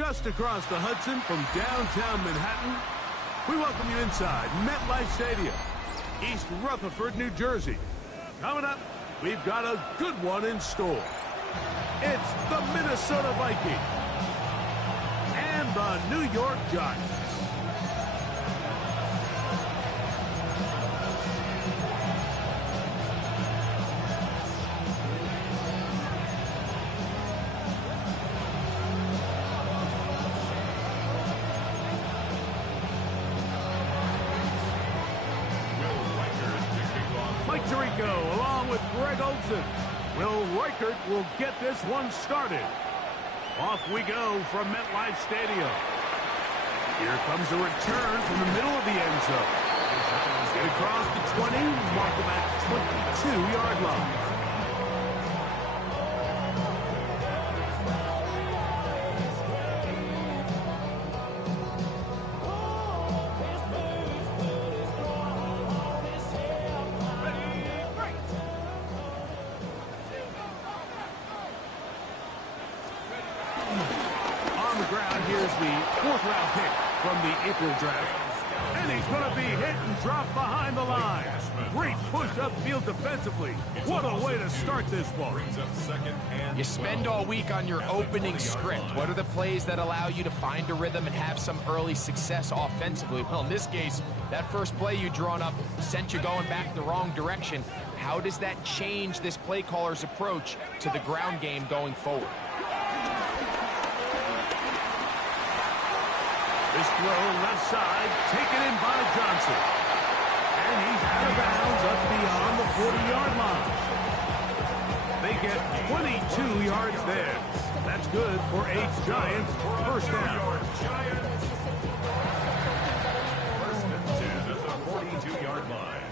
just across the Hudson from downtown Manhattan. We welcome you inside MetLife Stadium, East Rutherford, New Jersey. Coming up, we've got a good one in store. It's the Minnesota Vikings and the New York Giants. Along with Greg Olsen, Will Reichert will get this one started. Off we go from MetLife Stadium. Here comes the return from the middle of the end zone. Get across the 20, mark him at 22-yard line. Here's the fourth-round pick from the April draft. And he's going to be hit and dropped behind the line. Great push upfield defensively. What a way to start this one. You spend all week on your opening script. What are the plays that allow you to find a rhythm and have some early success offensively? Well, in this case, that first play you drawn up sent you going back the wrong direction. How does that change this play caller's approach to the ground game going forward? This throw left side, taken in by Johnson. And he's out of bounds up beyond the 40-yard line. They get 22 yards there. That's good for a Giants first down. First and 10 at the 42-yard line.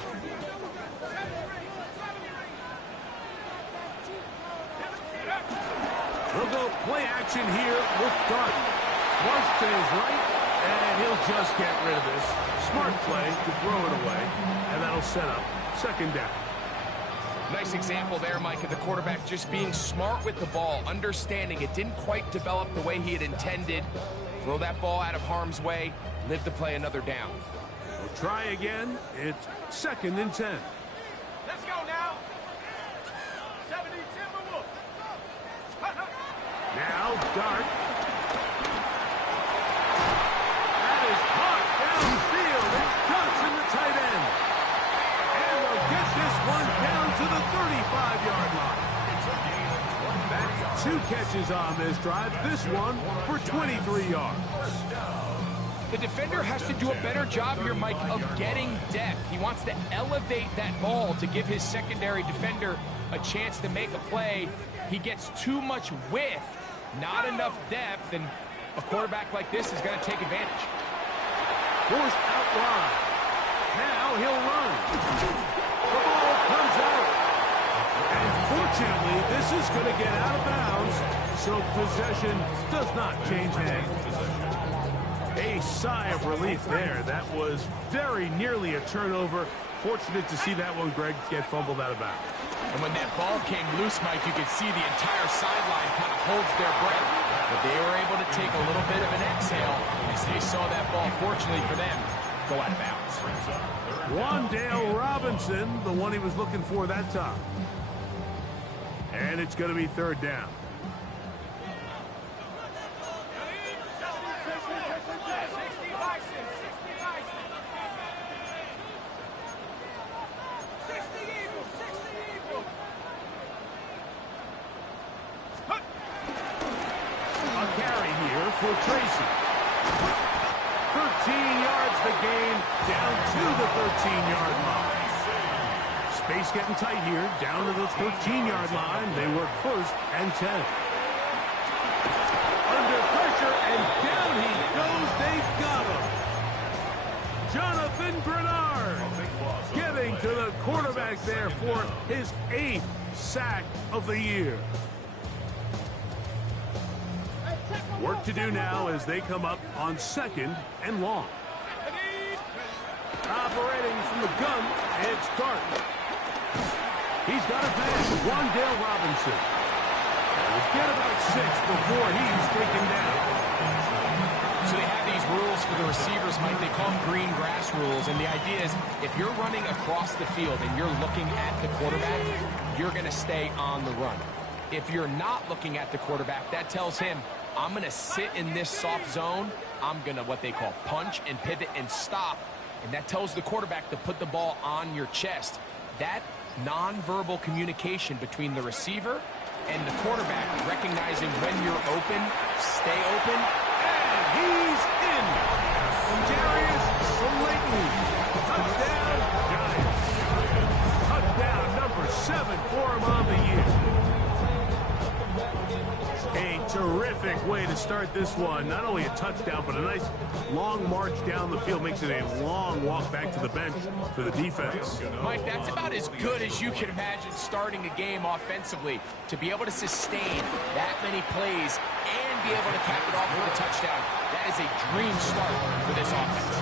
We'll go play action here with Garden. Flush to his right. And he'll just get rid of this. Smart play to throw it away. And that'll set up second down. Nice example there, Mike, of the quarterback just being smart with the ball, understanding it didn't quite develop the way he had intended. Throw that ball out of harm's way, live to play another down. We'll try again. It's second and 10. Let's go now. 70 Timberwolves. Now, Dart. That is caught downfield. It's Johnson, the tight end. And they'll get this one down to the 35-yard line. That's 2 catches on this drive. This one for 23 yards. The defender has to do a better job here, Mike, of getting depth. He wants to elevate that ball to give his secondary defender a chance to make a play. He gets too much width, not enough depth, and a quarterback like this is going to take advantage. Forced out wide. Now he'll run. The ball comes out. And fortunately, this is going to get out of bounds, so possession does not change hands. A sigh of relief there. That was very nearly a turnover. Fortunate to see that one, Greg, get fumbled out of bounds. And when that ball came loose, Mike, you could see the entire sideline kind of holds their breath. But they were able to take a little bit of an exhale as they saw that ball, fortunately for them, go out of bounds. Wan'Dale Robinson, the one he was looking for that time. And it's going to be third down. For Tracy. 13 yards the gain, down to the 13-yard line. Space getting tight here, down to the 13-yard line. They work first and 10. Under pressure, and down he goes. They've got him. Jonathan Grenard getting to the quarterback there for his 8th sack of the year. Work to do now as they come up on second and long. Operating from the gun, it's Garten. He's got a pass, Wan'Dale Robinson. We'll get about 6 before he's taken down. So they have these rules for the receivers, Mike. They call them green grass rules. And the idea is if you're running across the field and you're looking at the quarterback, you're going to stay on the run. If you're not looking at the quarterback, that tells him, I'm going to sit in this soft zone. I'm going to what they call punch and pivot and stop. And that tells the quarterback to put the ball on your chest. That nonverbal communication between the receiver and the quarterback, recognizing when you're open, stay open. And he's in. Darius Slayton. Touchdown, Giants. Touchdown number 7 for him on the year. A terrific way to start this one. Not only a touchdown, but a nice long march down the field. Makes it a long walk back to the bench for the defense. Mike, that's about as good as you can imagine starting a game offensively. To be able to sustain that many plays and be able to cap it off with a touchdown, that is a dream start for this offense.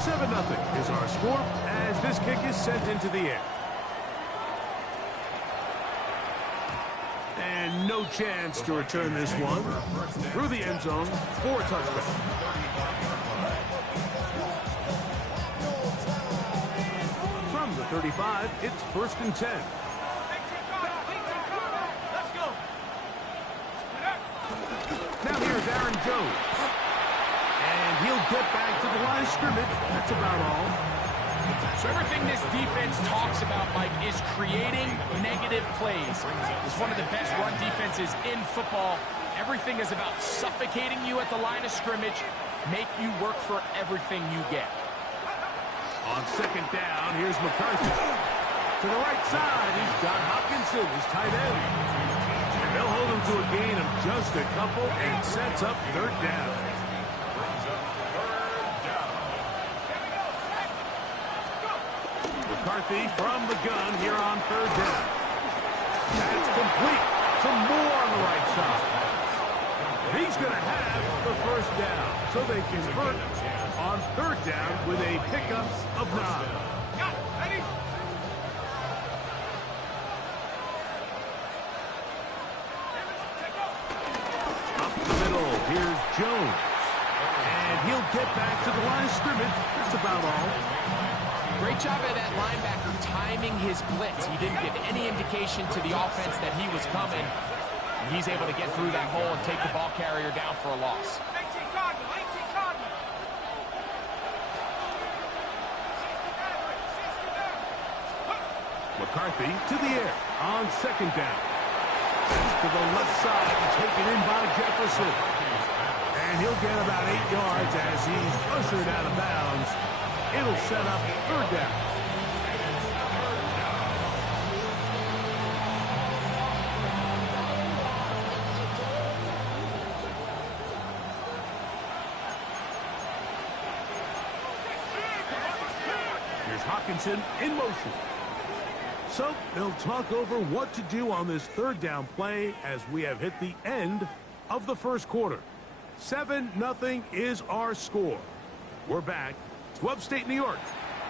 7-0 is our score as this kick is sent into the air. And no chance to return this one through the end zone for a touchdown. From the 35, it's 1st and 10. Now here's Aaron Jones. And he'll get back to the line of scrimmage. That's about all. So everything this defense talks about, Mike, is creating negative plays. It's one of the best run defenses in football. Everything is about suffocating you at the line of scrimmage, make you work for everything you get. On 2nd down, here's McCarthy. To the right side, he's got Hopkinson, his tight end. And they'll hold him to a gain of just a couple and sets up 3rd down. McCarthy from the gun here on 3rd down. That's complete. Some more on the right side. He's going to have the 1st down. So they convert on 3rd down with a pickup of 9. Up the middle, here's Jones. And he'll get back to the line of scrimmage. That's about all. Great job by that linebacker timing his blitz. He didn't give any indication to the offense that he was coming. And he's able to get through that hole and take the ball carrier down for a loss. McCarthy to the air on 2nd down. To the left side, taken in by Jefferson. And he'll get about 8 yards as he's ushered out of bounds. It'll set up 3rd down. Here's Hopkinson in motion. So they'll talk over what to do on this 3rd down play as we have hit the end of the 1st quarter. 7-0 is our score. We're back to upstate New York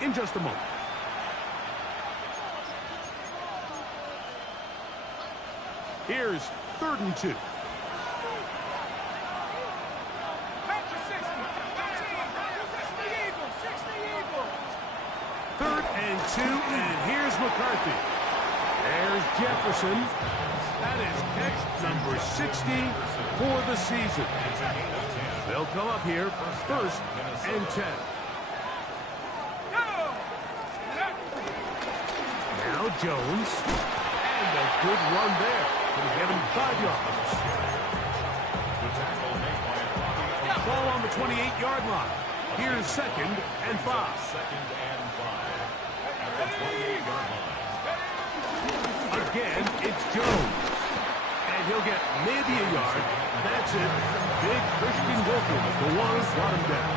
in just a moment. Here's 3rd and 2. Third and 2, and here's McCarthy. There's Jefferson. That is catch number 60 for the season. They'll come up here for 1st and 10. Now Jones. And a good run there. Going to give him 5 yards. Ball on the 28-yard line. Here's 2nd and 5. Again, it's Jones. And he'll get maybe a yard. That's it. Big Christian Wilkins, the one who brought him down.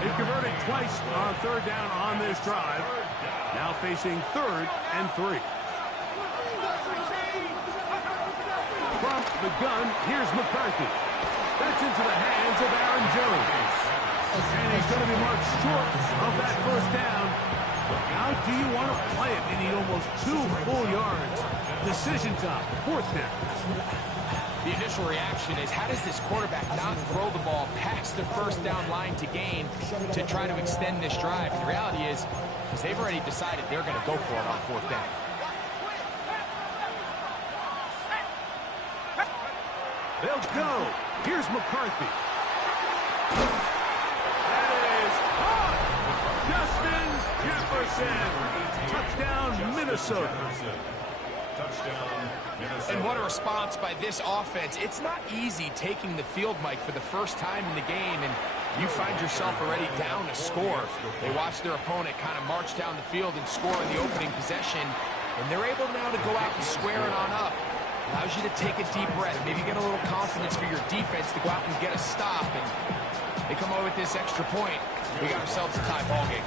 They've converted twice on 3rd down on this drive. Now facing 3rd and 3. From the gun, here's McCarthy. That's into the hands of Aaron Jones. And he's going to be marked short of that 1st down. How do you want to play it? They need almost 2 full yards. Decision time, 4th down. The initial reaction is, how does this quarterback not throw the ball past the 1st down line to gain to try to extend this drive? And the reality is they've already decided they're going to go for it on 4th down. They'll go. Here's McCarthy. That is caught. Justin Jefferson. Touchdown, Minnesota. And what a response by this offense. It's not easy taking the field, Mike, for the first time in the game, and you find yourself already down a score. They watch their opponent kind of march down the field and score in the opening possession, and they're able now to go out and square it on up. Allows you to take a deep breath, maybe get a little confidence for your defense to go out and get a stop, and they come away with this extra point. We got ourselves a tie ball game.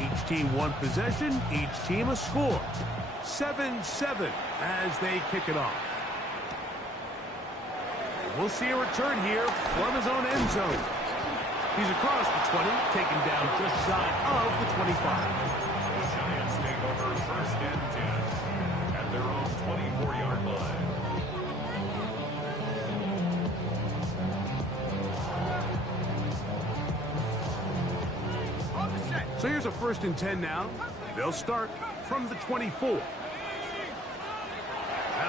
Each team 1 possession, each team a score. 7-7 as they kick it off. We'll see a return here from his own end zone. He's across the 20, taken down just shy of the 25. The Giants take over 1st and 10 at their own 24-yard line. So here's a 1st and 10 now. They'll start from the 24. Out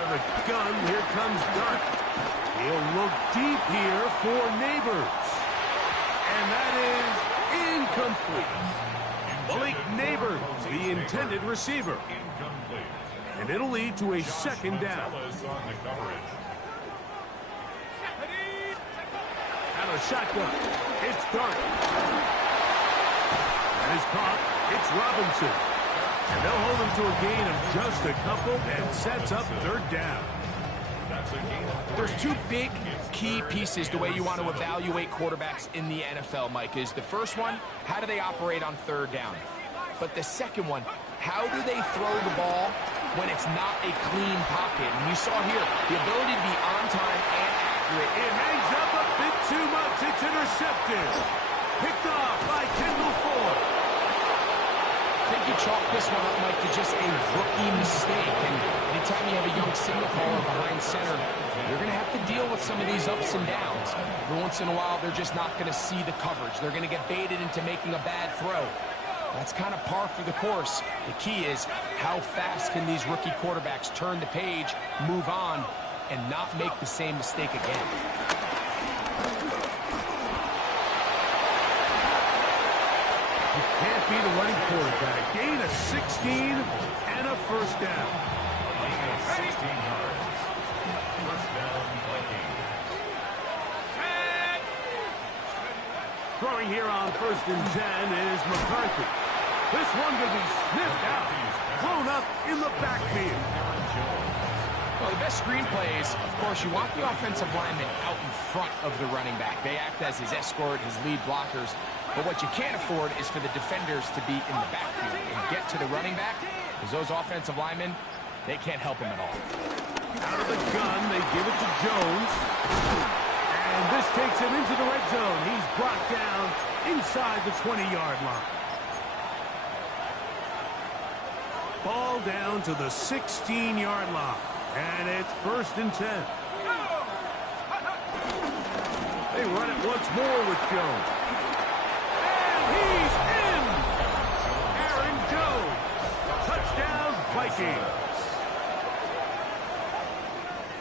of the gun, here comes Dart. He'll look deep here for Neighbors. And that is incomplete. Malik Neighbors, the intended receiver. And it'll lead to a 2nd down. Out of shotgun, it's Dart. And is caught, it's Robinson. And they'll hold him to a gain of just a couple and sets up 3rd down. There's 2 big key pieces the way you want to evaluate quarterbacks in the NFL, Mike, is the first one, how do they operate on 3rd down? But the second one, how do they throw the ball when it's not a clean pocket? And you saw here, the ability to be on time and accurate. It hangs up a bit too much. It's intercepted. Picked off by Kendall Ford. I think you chalk this one up, Mike, to just a rookie mistake. And anytime you have a young signal caller behind center, you're going to have to deal with some of these ups and downs. Every once in a while, they're just not going to see the coverage. They're going to get baited into making a bad throw. That's kind of par for the course. The key is how fast can these rookie quarterbacks turn the page, move on, and not make the same mistake again. You can't be the running quarterback. Gain of 16 and a 1st down. Gain of 16 yards. 1st down, Vikings. Throwing here on 1st and 10 is McCarthy. This one could be sniffed out. Blown up in the backfield. Well, the best screenplays, of course, you want the offensive lineman out in front of the running back. They act as his escort, his lead blockers. But what you can't afford is for the defenders to be in the backfield and get to the running back, because those offensive linemen, they can't help him at all. Out of the gun, they give it to Jones. And this takes him into the red zone. He's brought down inside the 20-yard line. Ball down to the 16-yard line. And it's 1st and 10. They run it once more with Jones. And he's in! Aaron Jones. Touchdown, Vikings.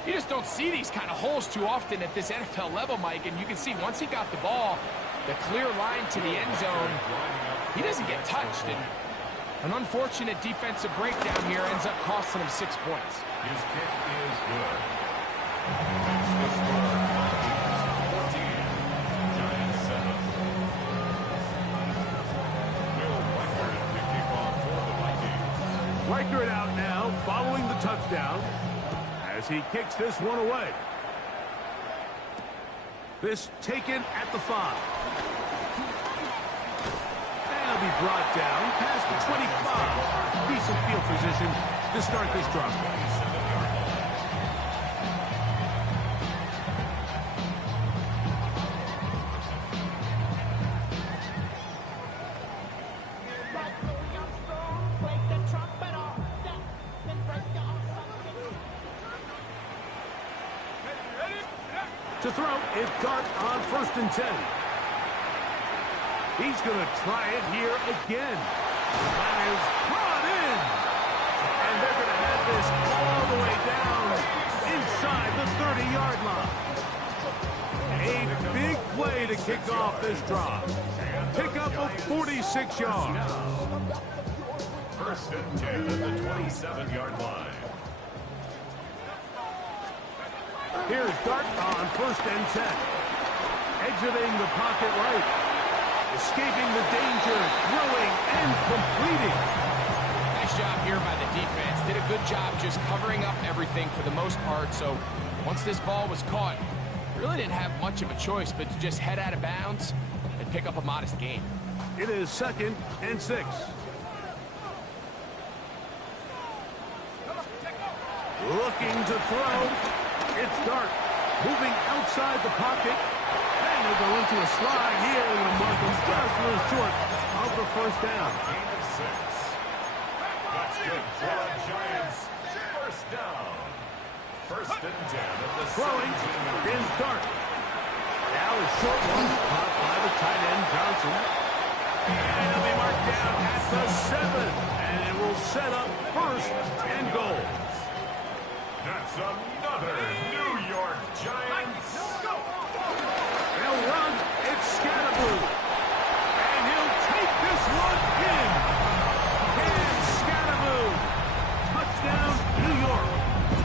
You just don't see these kind of holes too often at this NFL level, Mike. And you can see once he got the ball, the clear line to the end zone, he doesn't get touched. And an unfortunate defensive breakdown here ends up costing him 6 points. His kick is good. Makes the score. Vikings 14, Giants 7. Will Reichert to kick off for the Vikings. Reichert out now, following the touchdown, as he kicks this one away. This taken at the 5. And he'll be brought down past the 25. Decent field position to start this drive. To throw, it's Dart on 1st and 10. He's going to try it here again. That is brought in. And they're going to have this all the way down inside the 30-yard line. A big play to kick off this drive. Pickup of 46 yards. 1st and 10 at the 27-yard line. Here's Dart on 1st and 10. Exiting the pocket right. Escaping the danger, throwing and completing. Nice job here by the defense. Did a good job just covering up everything for the most part. So once this ball was caught, really didn't have much of a choice but to just head out of bounds and pick up a modest gain. It is 2nd and 6. Looking to throw. It's Dart. Moving outside the pocket. And they go into a slide here. And the Marcus just a little short of the 1st down. Gain of 6. That's good for the Giants. 1st down. 1st and 10 at the Throwing 17. is Dart. Now a short one caught by the tight end Johnson. And it'll be marked down at the 7. And it will set up 1st and goal. That's another New York Giants. They'll run. It's Scatterboo. And he'll take this one in. And Scatterboo. Touchdown, New York.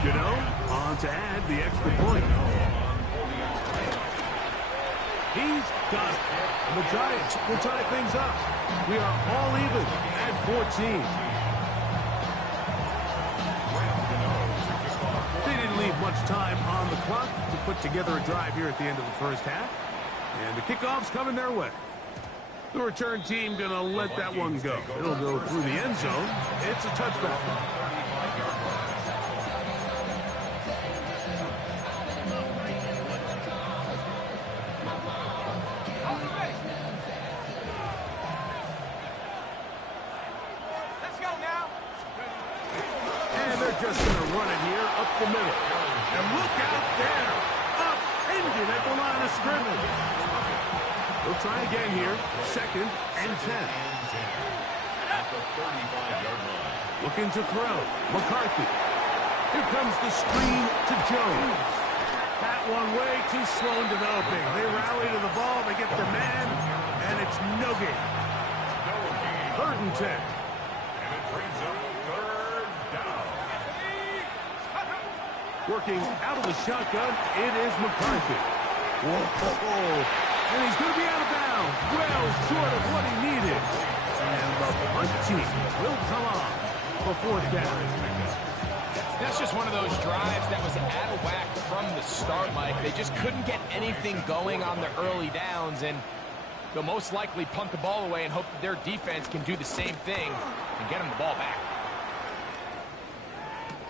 You know, on to add the extra point. He's got it. And the Giants will tie things up. We are all even at 14. They didn't leave much time on the clock to put together a drive here at the end of the 1st half. And the kickoff's coming their way. The return team going to let that one go. It'll go through the end zone. It's a touchback. Let's go now. And they're just going to run it here up the middle. And look out there. Upended at the line of scrimmage. We'll try again here. 2nd and 10. At the 35-yard line. Looking to throw. McCarthy. Here comes the screen to Jones. That one way too slow in developing. They rally to the ball. They get the man. And it's no gain. 3rd and 10. And it brings up 3rd down. Working out of the shotgun, it is McCarthy. Whoa. And he's going to be out of bounds. Well short of what he needed. And the punt team will come on for 4th down. That's just one of those drives that was out of whack from the start, Mike. They just couldn't get anything going on the early downs, and they'll most likely punt the ball away and hope that their defense can do the same thing and get them the ball back.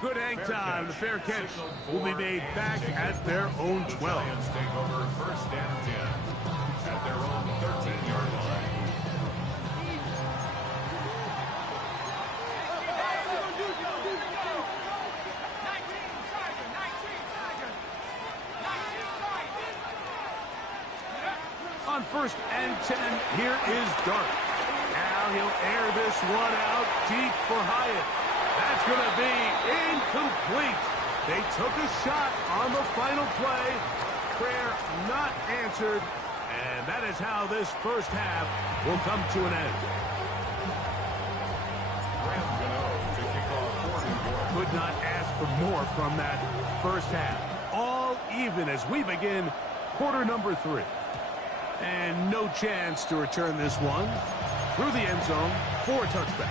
Good hang time. The fair catch will be made back at their own 12. Giants take over 1st and 10 at their own 13-yard line. On 1st and 10, here is Dart. Now he'll air this one out deep for Hyatt. That's going to be incomplete. They took a shot on the final play. Prayer not answered. And that is how this 1st half will come to an end. Could not ask for more from that 1st half. All even as we begin quarter number 3. And no chance to return this one through the end zone for a touchback.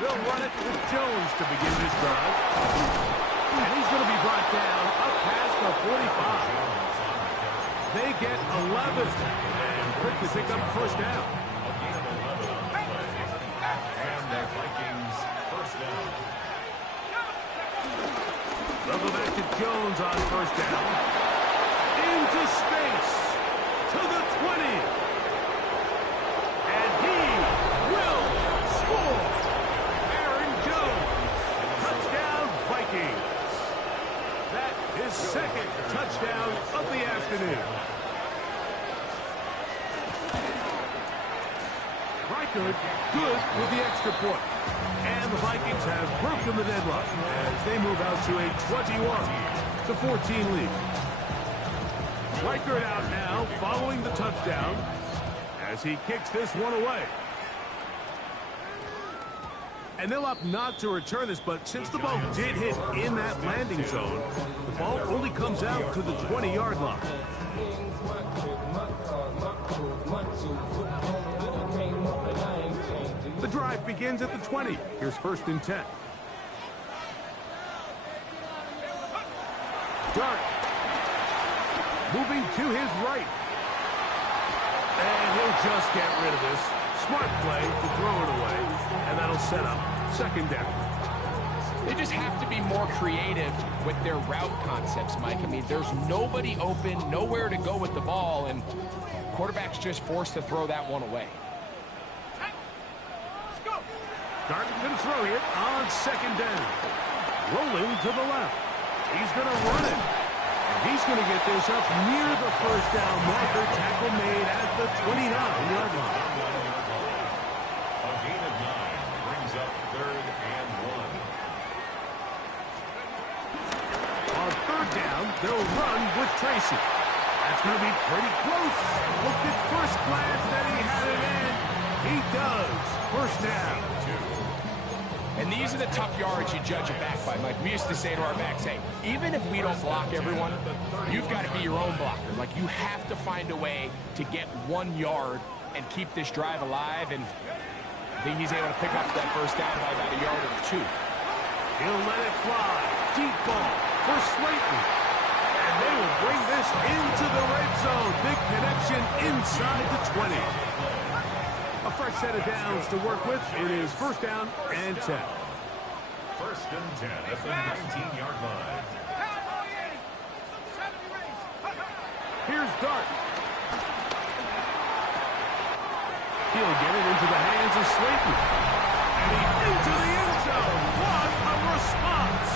They'll run it with Jones to begin this drive. And he's going to be brought down up past the 45. They get 11. And quick to pick up 1st down. And the Vikings 1st down. They'll go back to Jones on first down. Into space. To the 20. And he will score. Aaron Jones. Touchdown, Vikings. That is second touchdown of the afternoon. Reichert good with the extra point. And the Vikings have broken the deadlock as they move out to a 21-14 lead. Reichert out now following the touchdown as he kicks this one away. And they'll opt not to return this, but since the ball did hit in that landing zone, the ball only comes out to the 20-yard line. The drive begins at the 20. Here's 1st and 10. Dart. Moving to his right. And he'll just get rid of this. Smart play to throw it away. And that'll set up 2nd down. They just have to be more creative with their route concepts, Mike. I mean, there's nobody open, nowhere to go with the ball, and quarterback's just forced to throw that one away. Dart going to throw it on 2nd down. Rolling to the left. He's going to run it. And he's going to get this up near the 1st down marker. Tackle made at the 29-yard line. A gain of 9 brings up 3rd and 1. On 3rd down, they'll run with Tracy. That's going to be pretty close. Looked at first glance that he had it in. He does. 1st down. And these are the tough yards you judge it back by. Like we used to say to our backs, hey, even if we don't block everyone, you've got to be your own blocker. Like you have to find a way to get 1 yard and keep this drive alive. And I think he's able to pick up that 1st down by about 1 yard or 2. He'll let it fly. Deep ball for Slayton. And they will bring this into the red zone. Big connection inside the 20. A fresh set of downs to work with. It is 1st down and 10. 1st and 10 at the 19-yard line. Here's Dart. He'll get it into the hands of Slayton. And he's into the end zone. What a response.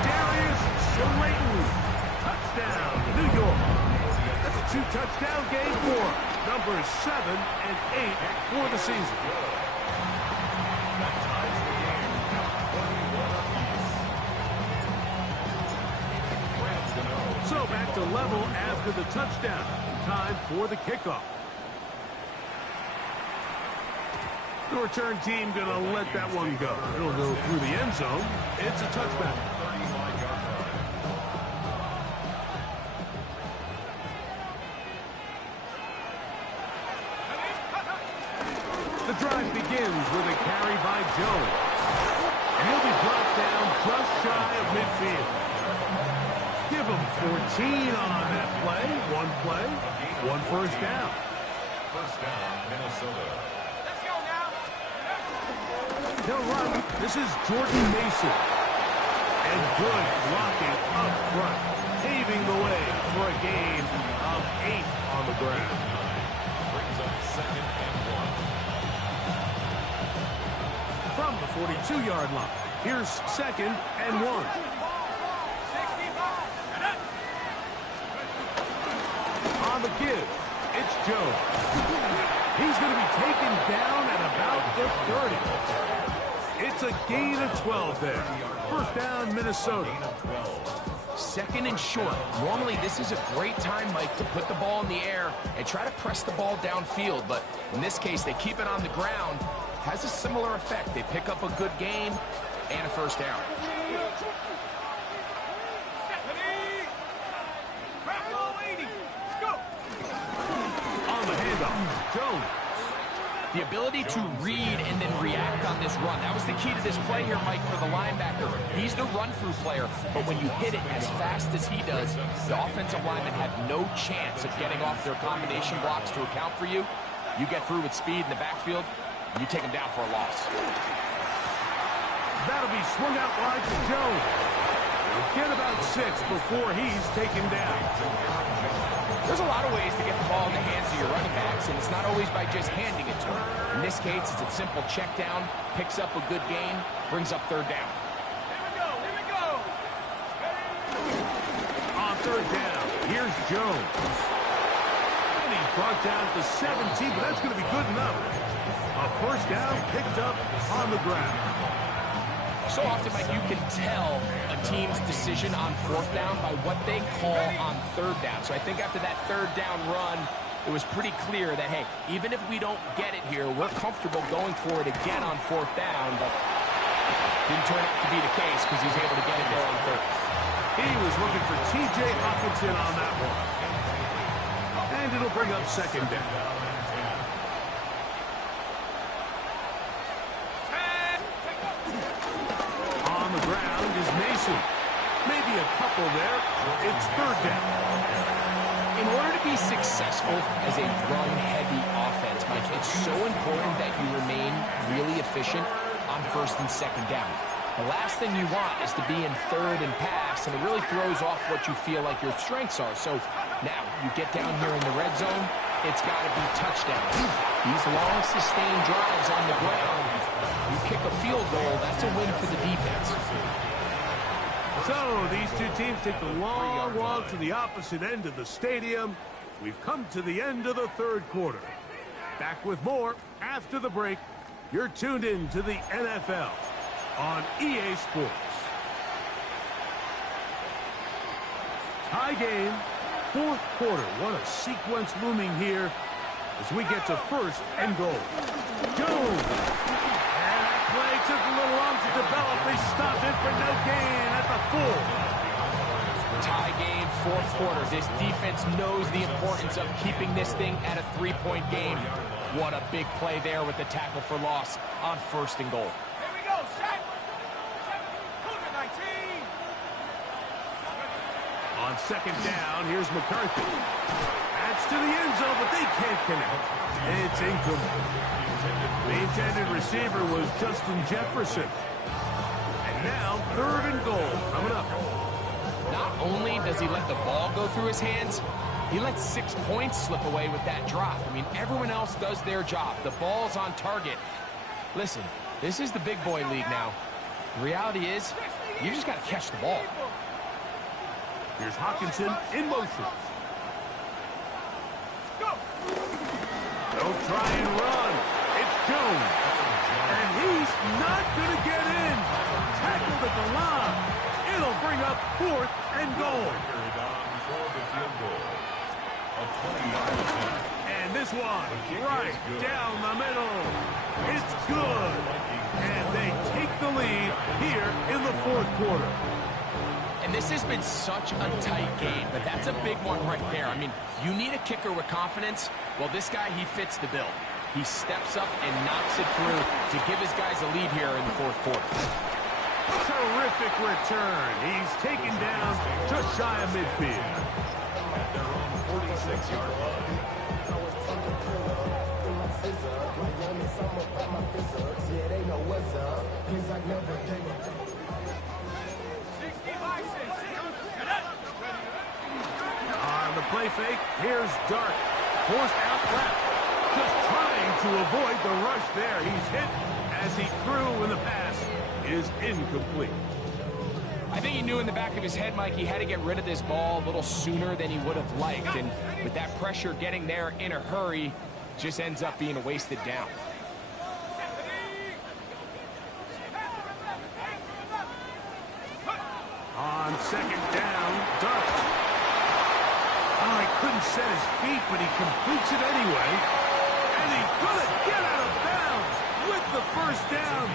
Darius Slayton. Touchdown, New York. That's a 2-touchdown game for him. Numbers 7 and 8 for the season. So back to level after the touchdown. Time for the kickoff. The return team going to let that one go. It'll go through the end zone. It's a touchback. The drive begins with a carry by Jones. And he'll be brought down just shy of midfield. Give him 14 on that play. 1 play, 1 1st down. 1st down, Minnesota. Let's go now. He'll run. This is Jordan Mason. And good blocking up front. Paving the way for a gain of 8 on the ground. Brings up 2nd and 1. From the 42-yard line. Here's 2nd and 1. 65. On the give, it's Jones. He's going to be taken down at about the 30. It's a gain of 12 there. 1st down, Minnesota. 2nd and short. Normally, this is a great time, Mike, to put the ball in the air and try to press the ball downfield. But in this case, they keep it on the ground. Has a similar effect. They pick up a good gain and a 1st down. On the handoff, Jones. The ability to read and then react on this run. That was the key to this play here, Mike, for the linebacker. He's the run-through player, but when you hit it as fast as he does, the offensive linemen have no chance of getting off their combination blocks to account for you. You get through with speed in the backfield, and you take him down for a loss. That'll be swung out wide to Jones. Get about 6 before he's taken down. There's a lot of ways to get the ball in the hands of your running backs, and it's not always by just handing it to them. In this case, it's a simple check down, picks up a good gain, brings up third down. Here we go. On third down, here's Jones. And he's brought down to 17, but that's going to be good enough. A first down picked up on the ground. So often, Mike, you can tell a team's decision on fourth down by what they call on third down. So I think after that third down run, it was pretty clear that, hey, even if we don't get it here, we're comfortable going for it again on fourth down, but didn't turn out to be the case because he's able to get it there on third. He was looking for T.J. Hockenson on that one. And it'll bring up second down. On the ground is Mason. Maybe a couple there. It's third down. In order to be successful as a run-heavy offense, Mike, it's so important that you remain really efficient on first and second down. The last thing you want is to be in third and pass, and it really throws off what you feel like your strengths are. So now you get down here in the red zone, it's got to be touchdowns. These long, sustained drives on the ground, you kick a field goal, that's a win for the defense. So these two teams take the long walk to the opposite end of the stadium. We've come to the end of the third quarter. Back with more after the break. You're tuned in to the NFL on EA Sports. Tie game, fourth quarter. What a sequence looming here as we get to first and goal. Jones. And that play took a little long to develop. They stopped it for no gain at the full. Tie game, fourth quarter. This defense knows the importance of keeping this thing at a three-point game. What a big play there with the tackle for loss on first and goal. Here we go, set. Cougar 19. On second down, here's McCarthy. That's to the end zone, but they can't connect. It's incomplete. The intended receiver was Justin Jefferson. And now, third and goal coming up. Not only does he let the ball go through his hands, he lets 6 points slip away with that drop. I mean, everyone else does their job. The ball's on target. Listen, this is the big boy league now. The reality is, you just got to catch the ball. Here's Hockenson in motion. Go. Don't try and run. It's Jones. And he's not going to get in. Tackled at the line. It'll bring up fourth and goal. And this one right down the middle. It's good. And they take the lead here in the fourth quarter. And this has been such a tight game, but that's a big one right there. I mean, you need a kicker with confidence. Well, this guy, he fits the bill. He steps up and knocks it through to give his guys a lead here in the fourth quarter. Terrific return. He's taken down just shy of midfield. At their own 46-yard line. On the play fake, here's Dart. Forced out left. Just trying to avoid the rush there. He's hit as he threw, and the pass is incomplete. I think he knew in the back of his head, Mike, he had to get rid of this ball a little sooner than he would have liked. And with that pressure getting there in a hurry, just ends up being a wasted down. On second down, Dart. Oh, he couldn't set his feet, but he completes it anyway. And he's going to get out of bounds with the first down.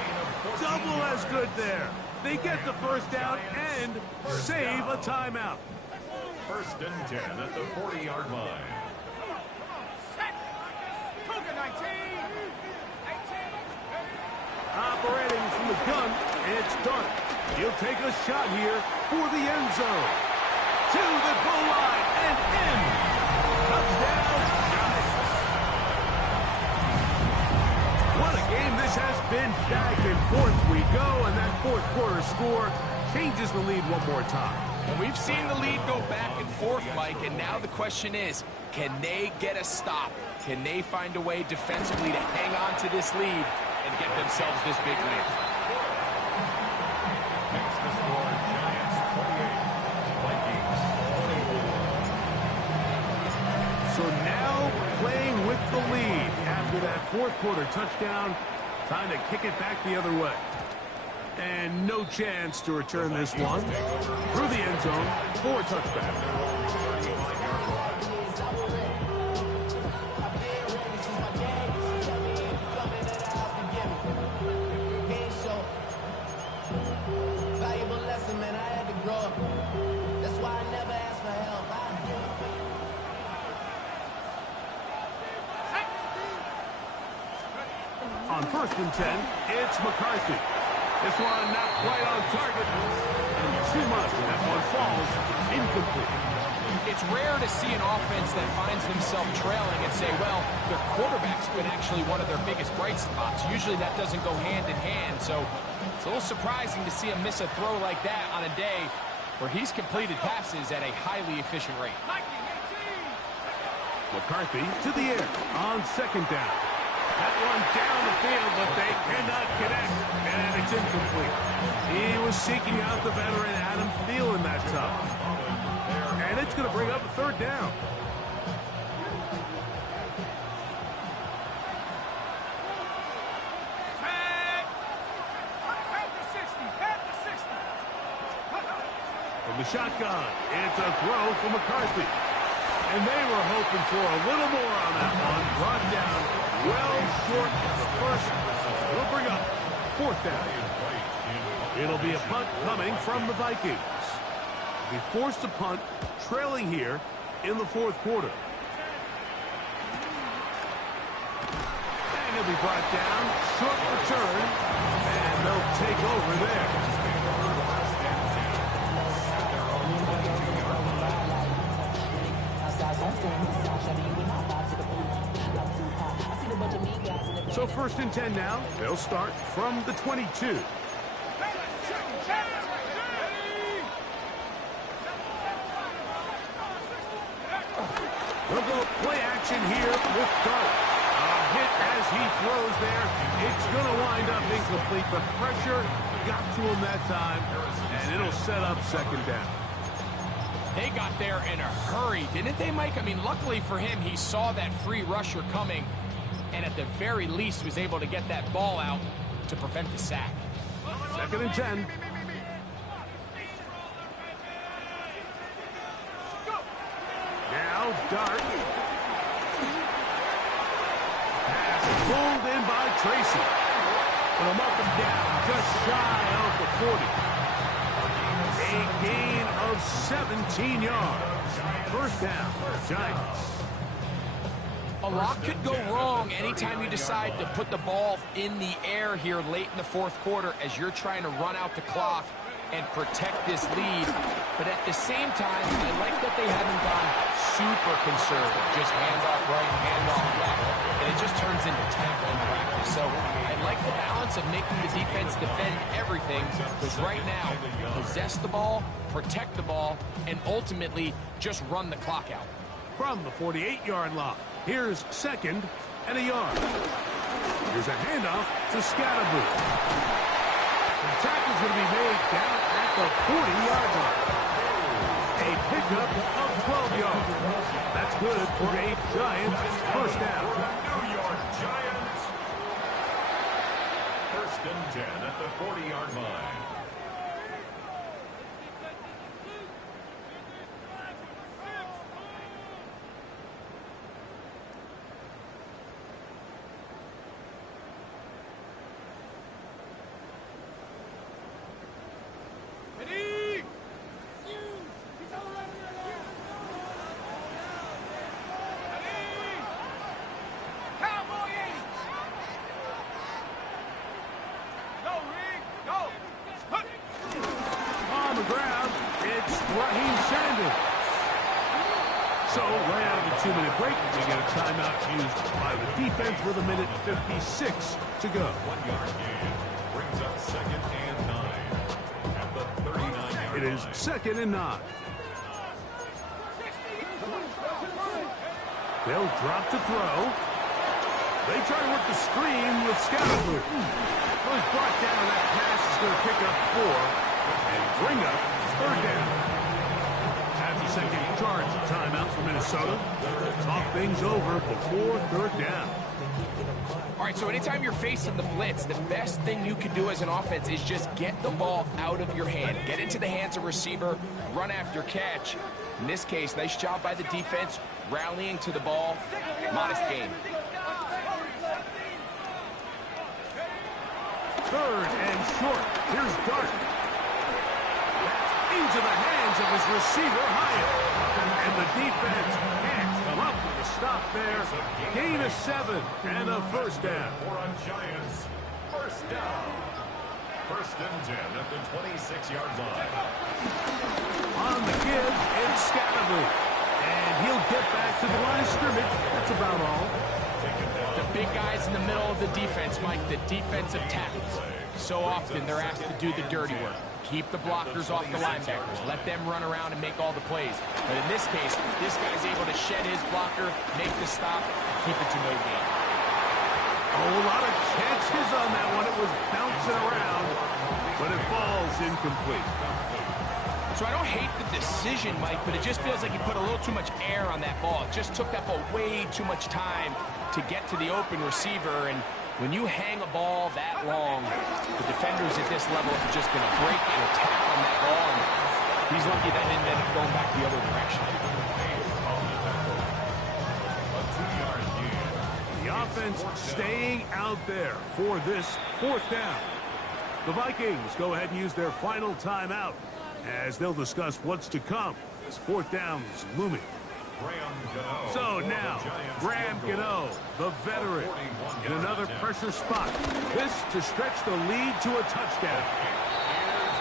Double as good there. They get the first down and save a timeout. First and 10 at the 40-yard line. Cougar 19. Operating from the gun, it's Dart. He'll take a shot here for the end zone. To the goal line and in. Touchdown, Giants. What a game this has been. Back and forth we go, and that fourth quarter score changes the lead one more time. Well, we've seen the lead go back and forth, Mike, and now the question is, can they get a stop? Can they find a way defensively to hang on to this lead and get themselves this big lead? Next to score, Giants 28, Vikings 24. So now playing with the lead after that fourth quarter touchdown. Time to kick it back the other way. And no chance to return this one through the end zone for a touchback. Valuable lesson, man. I had to grow up. That's why I never asked for help. On 1st and 10, it's McCarthy. This one not quite on target. And too much. That one falls incomplete. It's rare to see an offense that finds themselves trailing and say, well, their quarterback's been actually one of their biggest bright spots. Usually that doesn't go hand in hand, so it's a little surprising to see him miss a throw like that on a day where he's completed passes at a highly efficient rate. McCarthy to the air on 2nd down. That one down the field, but they cannot connect, and it's incomplete. He was seeking out the veteran Adam Thielen that time. And it's going to bring up a 3rd down. From the shotgun, it's a throw for McCarthy. And they were hoping for a little more on that one. Brought down well short of the first. It'll bring up 4th down. It'll be a punt coming from the Vikings. Be forced to punt, trailing here in the 4th quarter. And he'll be brought down, short return, and they'll take over there. So 1st and 10 now. They'll start from the 22. They'll go play action here with Dart. A hit as he throws there. It's going to wind up incomplete. The pressure got to him that time, and it'll set up 2nd down. They got there in a hurry, didn't they, Mike? I mean, luckily for him, he saw that free rusher coming, and at the very least was able to get that ball out to prevent the sack. 2nd and 10. Now Dart. Pass pulled in by Tracy. And a up and down, just shy of the 40. A gain of 17 yards. 1st down, Giants. A lot could go wrong anytime you decide to put the ball in the air here late in the 4th quarter as you're trying to run out the clock and protect this lead. But at the same time, I like that they haven't gone super conservative. Just handoff right, handoff left. And it just turns into tackling practice. So I like the balance of making the defense defend everything, because right now, possess the ball, protect the ball, and ultimately just run the clock out. From the 48-yard line, here's 2nd and a yard. Here's a handoff to Scatterboo. The tackle's going to be made down at the 40-yard line. A pickup of 12 yards. That's good for a Giants 1st down. New York Giants. 1st and 10 at the 40-yard line. So, right out of the 2-minute break, we get a timeout used by the defense with 1:56 to go. 1 yard gain brings up 2nd and 9 at the 30. It is 2nd and 9. They'll drop to throw. They try to work the screen with Scalaboo. Well, he's brought down. That pass is going to pick up 4 and bring up 3rd down. After second charge, timeout for Minnesota. Talk things over before 3rd down. All right, so anytime you're facing the blitz, the best thing you can do as an offense is just get the ball out of your hand. Get into the hands of receiver, run after catch. In this case, nice job by the defense, rallying to the ball. Modest gain. 3rd and short. Here's Dart. That's into the hands of his receiver, Hyatt. And the defense can't come up with a stop there. Gain of 7 and a 1st down. For a Giants 1st down. 1st and 10 at the 26-yard line. On the give, it's Scalaboo. And he'll get back to the line of scrimmage. That's about all. The big guys in the middle of the defense, Mike, the defensive tackles. So often they're asked to do the dirty work. Keep the blockers off the linebackers. Let them run around and make all the plays. But in this case, this guy's able to shed his blocker, make the stop, and keep it to no gain. Oh, a lot of chances on that one. It was bouncing around, but it falls incomplete. So I don't hate the decision, Mike, but it just feels like he put a little too much air on that ball. It just took that ball way too much time to get to the open receiver. And when you hang a ball that long, the defenders at this level are just going to break and attack on that ball. And he's lucky that didn't end up going back the other direction. A 2-yard gain. The offense staying out there for this 4th down. The Vikings go ahead and use their final timeout as they'll discuss what's to come as 4th down is looming. So now, Graham Gano, the veteran, in another pressure spot. This to stretch the lead to a touchdown.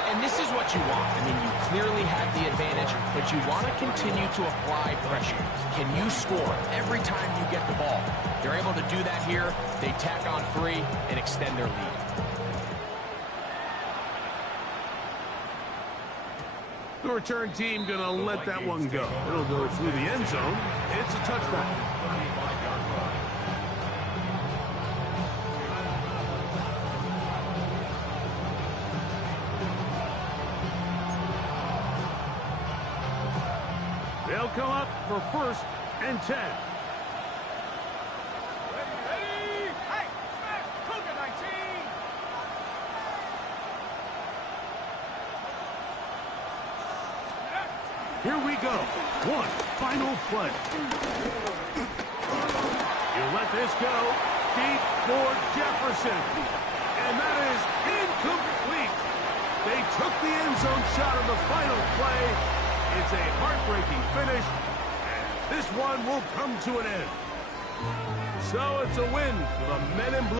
And this is what you want. I mean, you clearly have the advantage, but you want to continue to apply pressure. Can you score every time you get the ball? They're able to do that here. They tack on 3 and extend their lead. The return team going to let that one go. It'll go through the end zone. It's a touchback. They'll come up for 1st and 10. Hey, Cougar 19. Here we go. One final play. You let this go. Deep for Jefferson. And that is incomplete. They took the end zone shot on the final play. It's a heartbreaking finish. And this one will come to an end. So it's a win for the Men in Blue.